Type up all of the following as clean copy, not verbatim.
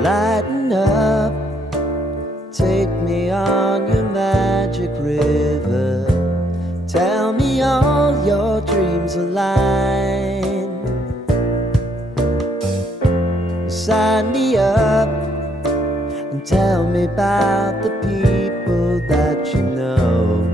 Lighten up, take me on your magic river. Tell me all your dreams align. Sign me up and tell me about the people that you know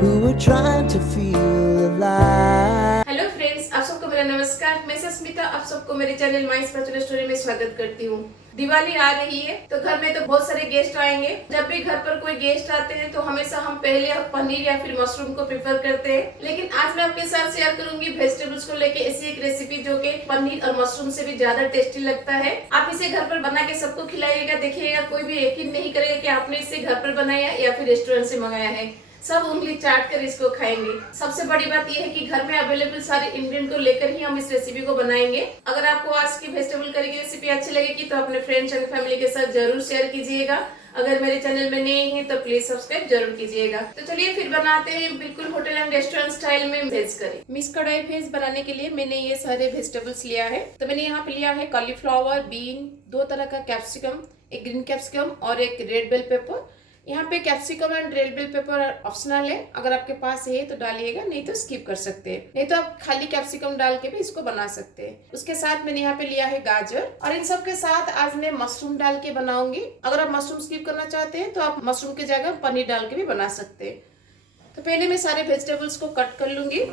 who are trying to feel alive. Hello friends, आप सबको मेरा नमस्कार। मैं सस्मिता आप सबको मेरे channel my special story में स्वागत करती हूँ। दिवाली आ रही है तो घर में तो बहुत सारे गेस्ट आएंगे। जब भी घर पर कोई गेस्ट आते हैं तो हमेशा हम पहले पनीर या फिर मशरूम को प्रेफर करते हैं, लेकिन आज मैं आपके साथ शेयर करूंगी वेजिटेबल्स को लेके ऐसी एक रेसिपी जो कि पनीर और मशरूम से भी ज्यादा टेस्टी लगता है। आप इसे घर पर बना के सबको खिलाइएगा, देखिएगा कोई भी यकीन नहीं करेगा कि आपने इसे घर पर बनाया या फिर रेस्टोरेंट से मंगाया है। सब उंगली चाट कर इसको खाएंगे। सबसे बड़ी बात यह है कि घर में अवेलेबल सारे इंग्रेडिएंट को लेकर ही हम इस रेसिपी को बनाएंगे। अगर आपको आज की वेजिटेबल करी की रेसिपी अच्छी लगेगी तो अपने फ्रेंड्स और फैमिली के साथ जरूर शेयर कीजिएगा। अगर मेरे चैनल में नए हैं तो प्लीज सब्सक्राइब जरूर कीजिएगा। तो चलिए फिर बनाते हैं बिल्कुल होटल एंड रेस्टोरेंट स्टाइल में वेज करी। मिक्स कढ़ाई वेज बनाने के लिए मैंने ये सारे वेजिटेबल्स लिया है। तो मैंने यहाँ पे लिया है कॉलीफ्लावर, बीन, 2 तरह का कैप्सिकम, एक ग्रीन कैप्सिकम और एक रेड बेल पेपर। यहाँ पे capsicum and red bell pepper optional है, अगर आपके पास है तो डालिएगा, नहीं तो स्किप कर सकते हैं। नहीं तो आप खाली कैप्सिकम डाल के भी इसको बना सकते हैं। उसके साथ मैंने यहाँ पे लिया है गाजर और इन सब के साथ आज मैं मशरूम डाल के बनाऊंगी। अगर आप मशरूम स्किप करना चाहते हैं तो आप मशरूम की जगह पनीर डाल के भी बना सकते हैं। तो पहले मैं सारे वेजिटेबल्स को कट कर लूंगी।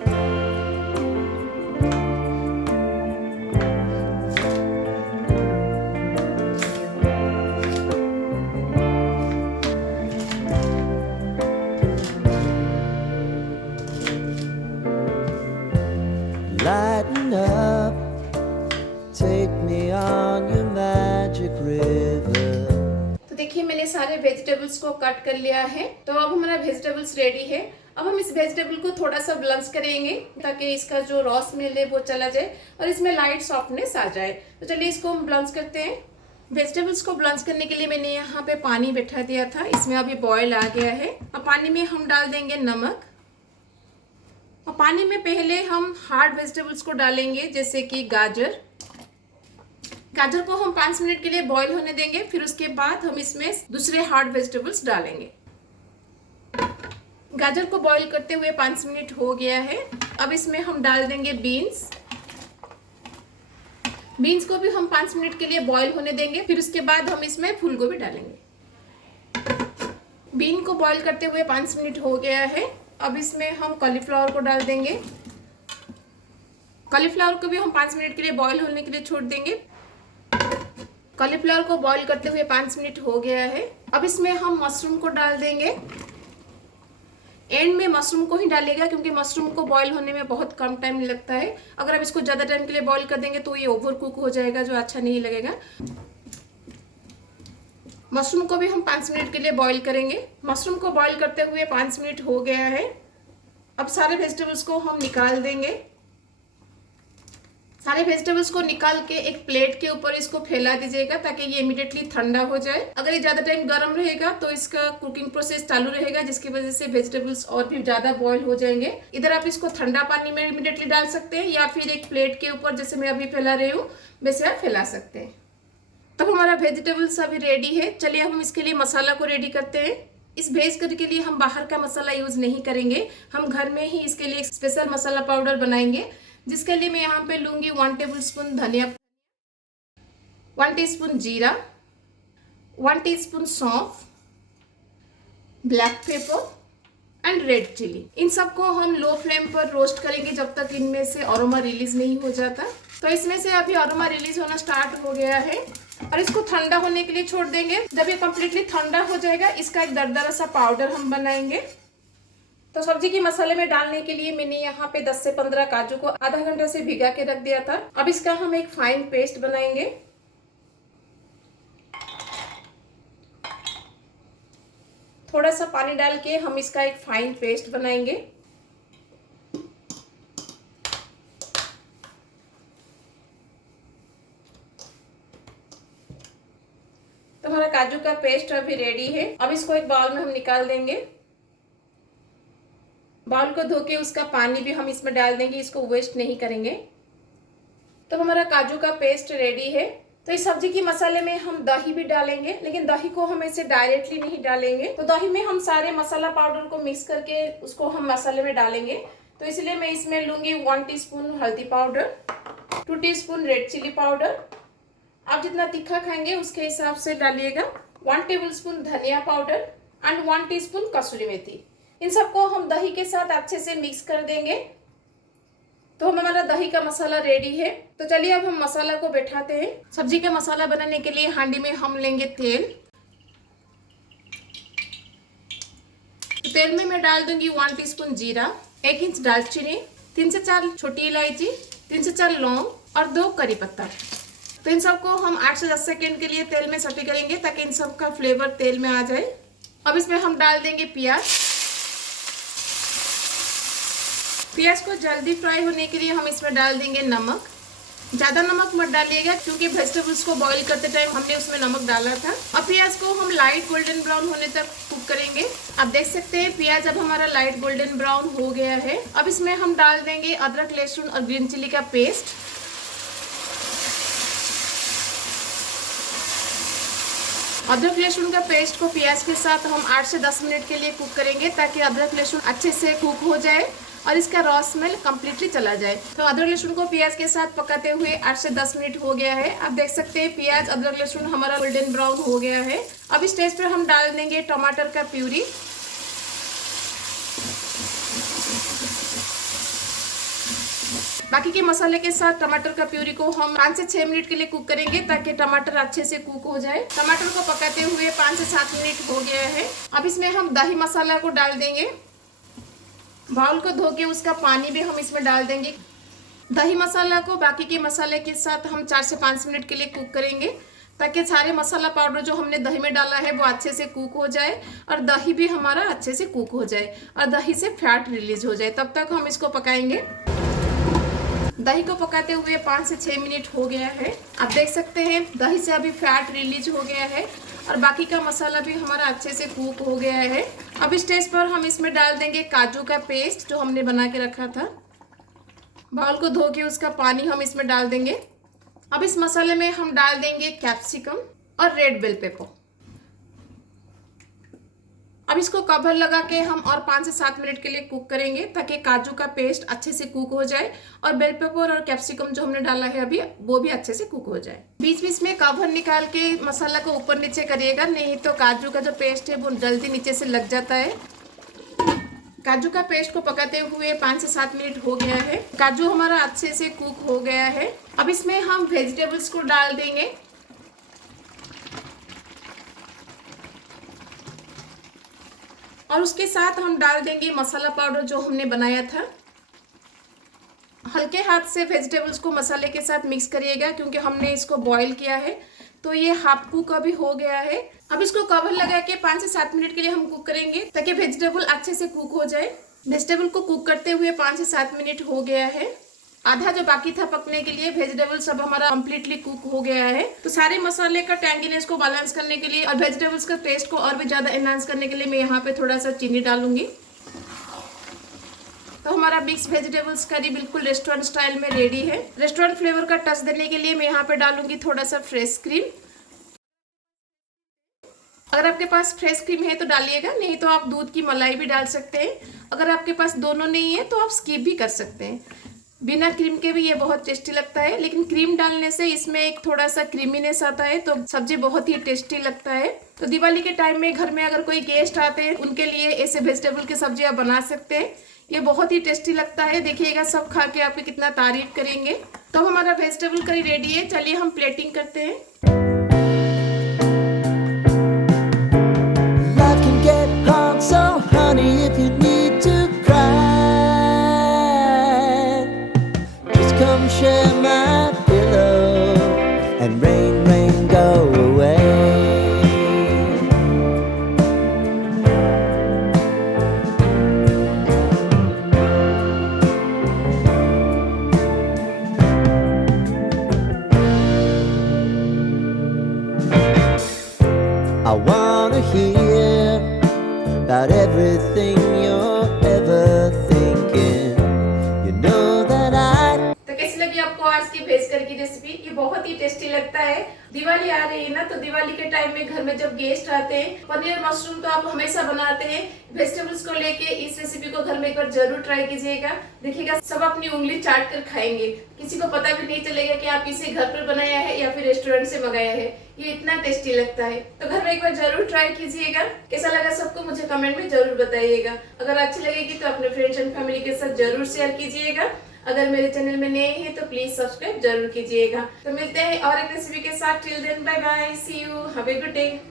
Lighten up, take me on your magic river. तो देखिए मैंने सारे वेजिटेबल्स को कट कर लिया है। तो अब हमारा वेजिटेबल्स रेडी है। अब हम इस वेजिटेबल को थोड़ा सा ब्लंच करेंगे ताकि इसका जो रॉ स्मेल है वो चला जाए और इसमें लाइट सॉफ्टनेस आ जाए। तो चलिए इसको हम ब्लंच करते हैं। वेजिटेबल्स को ब्लंच करने के लिए मैंने यहाँ पे पानी बैठा दिया था, इसमें अभी बॉयल आ गया है। अब पानी में हम डाल देंगे नमक और पानी में पहले हम हार्ड वेजिटेबल्स को डालेंगे, जैसे कि गाजर। गाजर को हम 5 मिनट के लिए बॉईल होने देंगे, फिर उसके बाद हम इसमें दूसरे हार्ड वेजिटेबल्स डालेंगे। गाजर को बॉईल करते हुए 5 मिनट हो गया है। अब इसमें हम डाल देंगे बीन्स। बीन्स को भी हम 5 मिनट के लिए बॉईल होने देंगे, फिर उसके बाद हम इसमें फूल गोभी डालेंगे। बीन को बॉईल करते हुए 5 मिनट हो गया है। अब इसमें हम कॉलीफ्लावर को डाल देंगे। कॉलीफ्लावर को भी हम 5 मिनट के लिए बॉईल होने के लिए छोड़ देंगे। कॉलीफ्लावर को बॉईल करते हुए 5 मिनट हो गया है। अब इसमें हम मशरूम को डाल देंगे। एंड में मशरूम को ही डालेगा क्योंकि मशरूम को बॉईल होने में बहुत कम टाइम लगता है। अगर आप इसको ज़्यादा टाइम के लिए बॉईल कर देंगे तो ये ओवर कुक हो जाएगा, जो अच्छा नहीं लगेगा। मशरूम को भी हम 5 मिनट के लिए बॉईल करेंगे। मशरूम को बॉईल करते हुए 5 मिनट हो गया है। अब सारे वेजिटेबल्स को हम निकाल देंगे। सारे वेजिटेबल्स को निकाल के एक प्लेट के ऊपर इसको फैला दीजिएगा ताकि ये इमीडिएटली ठंडा हो जाए। अगर ये ज़्यादा टाइम गर्म रहेगा तो इसका कुकिंग प्रोसेस चालू रहेगा, जिसकी वजह से वेजिटेबल्स और भी ज़्यादा बॉईल हो जाएंगे। इधर आप इसको ठंडा पानी में इमीडिएटली डाल सकते हैं या फिर एक प्लेट के ऊपर, जैसे मैं अभी फैला रही हूँ, वैसे आप फैला सकते हैं। तब हमारा वेजिटेबल्स अभी रेडी है। चलिए हम इसके लिए मसाला को रेडी करते हैं। इस वेज करी के लिए हम बाहर का मसाला यूज नहीं करेंगे, हम घर में ही इसके लिए स्पेशल मसाला पाउडर बनाएंगे, जिसके लिए मैं यहाँ पे लूंगी 1 टेबलस्पून धनिया, 1 टीस्पून जीरा, 1 टीस्पून सौंफ, black pepper and red chilli. इन सबको हम लो फ्लेम पर रोस्ट करेंगे जब तक इनमें से अरोमा रिलीज नहीं हो जाता। तो इसमें से अभी अरोमा रिलीज होना स्टार्ट हो गया है और इसको ठंडा होने के लिए छोड़ देंगे। जब ये कम्प्लीटली ठंडा हो जाएगा, इसका एक दरदरा सा पाउडर हम बनाएंगे। तो सब्जी के मसाले में डालने के लिए मैंने यहाँ पे 10 से 15 काजू को आधा घंटे से भिगा के रख दिया था। अब इसका हम एक फाइन पेस्ट बनाएंगे। थोड़ा सा पानी डाल के हम इसका एक फाइन पेस्ट बनाएंगे। तो हमारा काजू का पेस्ट अभी रेडी है। अब इसको एक बाउल में हम निकाल देंगे। बाउल को धो के उसका पानी भी हम इसमें डाल देंगे, इसको वेस्ट नहीं करेंगे। तो हमारा काजू का पेस्ट रेडी है। तो इस सब्जी की मसाले में हम दही भी डालेंगे, लेकिन दही को हम ऐसे डायरेक्टली नहीं डालेंगे। तो दही में हम सारे मसाला पाउडर को मिक्स करके उसको हम मसाले में डालेंगे। तो इसलिए मैं इसमें लूंगी 1 टीस्पून हल्दी powder, 2 teaspoon red chilli powder. आप जितना तीखा खाएंगे उसके हिसाब से डालिएगा। 1 टेबलस्पून धनिया पाउडर एंड 1 टीस्पून कसूरी मेथी। इन सबको हम दही के साथ अच्छे से मिक्स कर देंगे। तो हमारा दही का मसाला रेडी है। तो चलिए अब हम मसाला को बैठाते हैं। सब्जी का मसाला बनाने के लिए हांडी में हम लेंगे तेल। तो तेल में मैं डाल दूंगी 1 टीस्पून जीरा, 1 इंच दालचीनी, 3 से 4 छोटी इलायची, 3 से 4 लौंग और 2 करी पत्ता। तो इन सबको हम 8 से 10 सेकेंड के लिए तेल में सटे करेंगे ताकि इन सब का फ्लेवर तेल में आ जाए। अब इसमें हम डाल देंगे प्याज। प्याज को जल्दी फ्राई होने के लिए हम इसमें डाल देंगे नमक। ज़्यादा नमक मत डालिएगा क्योंकि वेजिटेबल्स को बॉईल करते टाइम हमने उसमें नमक डाला था। अब प्याज को हम लाइट गोल्डन ब्राउन होने तक कुक करेंगे। आप देख सकते हैं प्याज अब हमारा लाइट गोल्डन ब्राउन हो गया है। अब इसमें हम डाल देंगे अदरक, लहसुन और ग्रीन चिली का पेस्ट। अदरक लहसुन का पेस्ट को प्याज के साथ हम 8 से 10 मिनट के लिए कुक करेंगे ताकि अदरक लहसुन अच्छे से कुक हो जाए और इसका रॉ स्मेल कम्प्लीटली चला जाए। तो अदरक लहसुन को प्याज के साथ पकाते हुए 8 से 10 मिनट हो गया है। आप देख सकते हैं प्याज, अदरक, लहसुन हमारा गोल्डन ब्राउन हो गया है। अब इस स्टेज पर हम डाल देंगे टमाटर का प्यूरी। बाकी के मसाले के साथ टमाटर का प्यूरी को हम 5 से 6 मिनट के लिए कुक करेंगे ताकि टमाटर अच्छे से कुक हो जाए। टमाटर को पकाते हुए 5 से 7 मिनट हो गया है। अब इसमें हम दही मसाला को डाल देंगे। बाउल को धो के उसका पानी भी हम इसमें डाल देंगे। दही मसाला को बाकी के मसाले के साथ हम 4 से 5 मिनट के लिए कुक करेंगे ताकि सारे मसाला पाउडर जो हमने दही में डाला है वो अच्छे से कुक हो जाए और दही भी हमारा अच्छे से कुक हो जाए और दही से फैट रिलीज हो जाए। तब तक हम इसको पकाएंगे। दही को पकाते हुए 5 से 6 मिनट हो गया है। आप देख सकते हैं दही से अभी फैट रिलीज हो गया है और बाकी का मसाला भी हमारा अच्छे से कुक हो गया है। अब इस स्टेज पर हम इसमें डाल देंगे काजू का पेस्ट जो हमने बना के रखा था। बाउल को धो के उसका पानी हम इसमें डाल देंगे। अब इस मसाले में हम डाल देंगे कैप्सिकम और रेड बेल पेपर। अब इसको कवर लगा के हम और 5 से 7 मिनट के लिए कुक करेंगे ताकि काजू का पेस्ट अच्छे से कुक हो जाए और बेल पेपर और कैप्सिकम जो हमने डाला है अभी वो भी अच्छे से कुक हो जाए। बीच बीच में कवर निकाल के मसाला को ऊपर नीचे करिएगा, नहीं तो काजू का जो पेस्ट है वो जल्दी नीचे से लग जाता है। काजू का पेस्ट को पकाते हुए 5 से 7 मिनट हो गया है। काजू हमारा अच्छे से कुक हो गया है। अब इसमें हम वेजिटेबल्स को डाल देंगे। और उसके साथ हम डाल देंगे मसाला पाउडर जो हमने बनाया था। हल्के हाथ से वेजिटेबल्स को मसाले के साथ मिक्स करिएगा क्योंकि हमने इसको बॉईल किया है। तो ये हाफ कुक अभी हो गया है। अब इसको कवर लगा के 5 से 7 मिनट के लिए हम कुक करेंगे ताकि वेजिटेबल अच्छे से कुक हो जाए। वेजिटेबल को कुक करते हुए 5 से 7 मिनट हो गया है। आधा जो बाकी था पकने के लिए वेजिटेबल सब हमारा कम्प्लीटली कुक हो गया है। तो सारे मसाले का टैंगीनेस को बैलेंस करने के लिए और वेजिटेबल्स का टेस्ट को और भी ज़्यादा एनहांस करने के लिए मैं यहाँ पे थोड़ा सा चीनी डालूंगी। तो हमारा मिक्स वेजिटेबल्स करी बिल्कुल रेस्टोरेंट स्टाइल में रेडी है। रेस्टोरेंट फ्लेवर का टच देने के लिए मैं यहाँ पे डालूंगी थोड़ा सा फ्रेश क्रीम। अगर आपके पास फ्रेश क्रीम है तो डालिएगा, नहीं तो आप दूध की मलाई भी डाल सकते हैं। अगर आपके पास दोनों नहीं है तो आप स्किप भी कर सकते हैं। बिना क्रीम के भी ये बहुत टेस्टी लगता है, लेकिन क्रीम डालने से इसमें एक थोड़ा सा क्रीमीनेस आता है तो सब्जी बहुत ही टेस्टी लगता है। तो दिवाली के टाइम में घर में अगर कोई गेस्ट आते हैं उनके लिए ऐसे वेजिटेबल की सब्जी आप बना सकते हैं। ये बहुत ही टेस्टी लगता है। देखिएगा सब खा के आपकी कितना तारीफ करेंगे। तो हमारा वेजिटेबल करी रेडी है। चलिए हम प्लेटिंग करते हैं। Come share my pillow and rain, rain, go away. I wanna hear about everything you're ever thinking. You know that I आपको आज की भेज कर की रेसिपी ये बहुत ही टेस्टी लगता है। दिवाली आ रही है ना, तो दिवाली के टाइम में घर में जब गेस्ट आते हैं, पनीर मशरूम तो आप हमेशा बनाते हैं। वेजिटेबल्स को लेके इस रेसिपी को घर में एक बार जरूर ट्राई कीजिएगा। देखिएगा सब अपनी उंगली चाट कर खाएंगे, किसी को पता भी नहीं चलेगा कि आप इसे घर पर बनाया है या फिर रेस्टोरेंट से मंगाया है। ये इतना टेस्टी लगता है, तो घर में एक बार जरूर ट्राई कीजिएगा। कैसा लगा सबको मुझे कमेंट में जरूर बताइएगा। अगर अच्छी लगेगी तो अपने फ्रेंड्स एंड फैमिली के साथ जरूर शेयर कीजिएगा। अगर मेरे चैनल में नए हैं तो प्लीज सब्सक्राइब जरूर कीजिएगा। तो मिलते हैं और एक रेसिपी के साथ। Till then bye bye, see you, have a good day.